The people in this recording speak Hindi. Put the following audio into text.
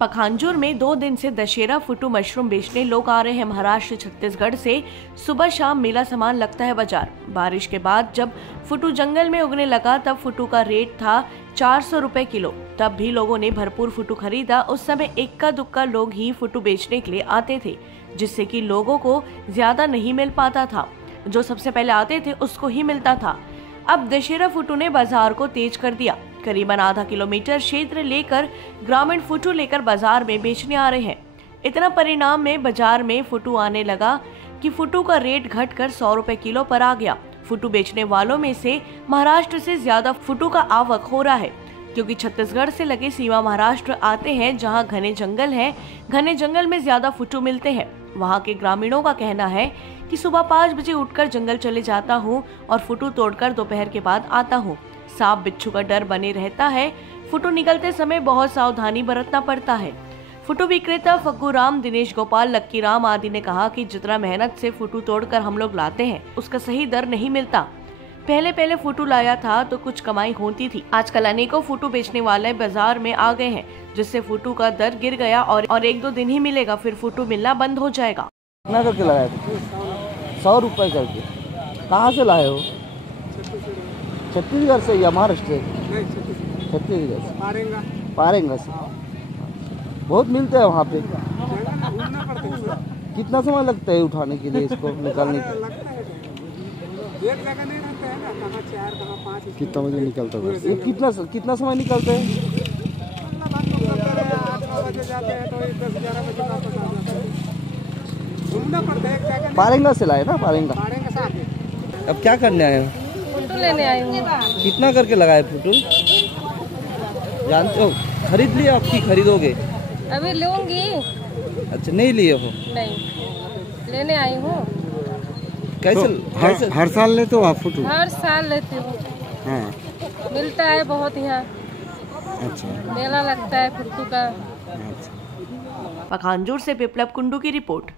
पखांजूर में 2 दिन से दशहरा फुटू मशरूम बेचने लोग आ रहे हैं। महाराष्ट्र छत्तीसगढ़ से सुबह शाम मेला सामान लगता है बाजार। बारिश के बाद जब फुटू जंगल में उगने लगा तब फुटू का रेट था 400 रुपए किलो। तब भी लोगों ने भरपूर फुटू खरीदा। उस समय इक्का दुक्का लोग ही फुटू बेचने के लिए आते थे, जिससे कि लोगों को ज्यादा नहीं मिल पाता था। जो सबसे पहले आते थे उसको ही मिलता था। अब दशहरा फुटू ने बाजार को तेज कर दिया। करीबन आधा किलोमीटर क्षेत्र लेकर ग्रामीण फुटू लेकर बाजार में बेचने आ रहे हैं। इतना परिणाम में बाजार में फुटू आने लगा कि फुटू का रेट घटकर 100 रुपए किलो पर आ गया। फुटू बेचने वालों में से महाराष्ट्र से ज्यादा फुटू का आवक हो रहा है, क्योंकि छत्तीसगढ़ से लगे सीमा महाराष्ट्र आते हैं, जहां घने जंगल हैं। घने जंगल में ज्यादा फुटू मिलते हैं। वहां के ग्रामीणों का कहना है कि सुबह 5 बजे उठकर जंगल चले जाता हूं और फुटू तोड़कर दोपहर के बाद आता हूं। सांप बिच्छू का डर बने रहता है। फुटू निकलते समय बहुत सावधानी बरतना पड़ता है। फुटू विक्रेता फग्गू राम, दिनेश गोपाल, लक्की राम आदि ने कहा कि जितना मेहनत से फुटू तोड़कर हम लोग लाते हैं उसका सही दर नहीं मिलता। पहले फुटू लाया था तो कुछ कमाई होती थी। आजकल अनेकों फुटू बेचने वाले बाजार में आ गए हैं, जिससे फुटू का दर गिर गया और 1-2 दिन ही मिलेगा, फिर फुटू मिलना बंद हो जाएगा। कितना करके लगाए थे? 100 रुपए करके। कहाँ से लाए हो? छत्तीसगढ़ से या महाराष्ट्र से? छत्तीसगढ़ से। पारेंगा से। बहुत मिलते हैं वहाँ पे। कितना समय लगता है उठाने के लिए, इसको निकालने के लिए? कितना बजे निकलता है? ये कितना समय निकलते हैं? पारेंगा से लाए ना? पारेंगा। अब क्या करने आए हो? फुटू लेने आई हूँ। कितना करके लगाए फुटू? जानते हो, खरीद लिया? आपकी खरीदोगे? अभी लूंगी। अच्छा, नहीं लिए हो? नहीं, लेने आई हूँ। कैसे हर साल लेते हो आप फुटू? हर साल लेती हूँ। हाँ। मिलता है बहुत यहाँ। अच्छा। मेला लगता है फुटू का। पखांजूर से विप्लव कुंडू की रिपोर्ट।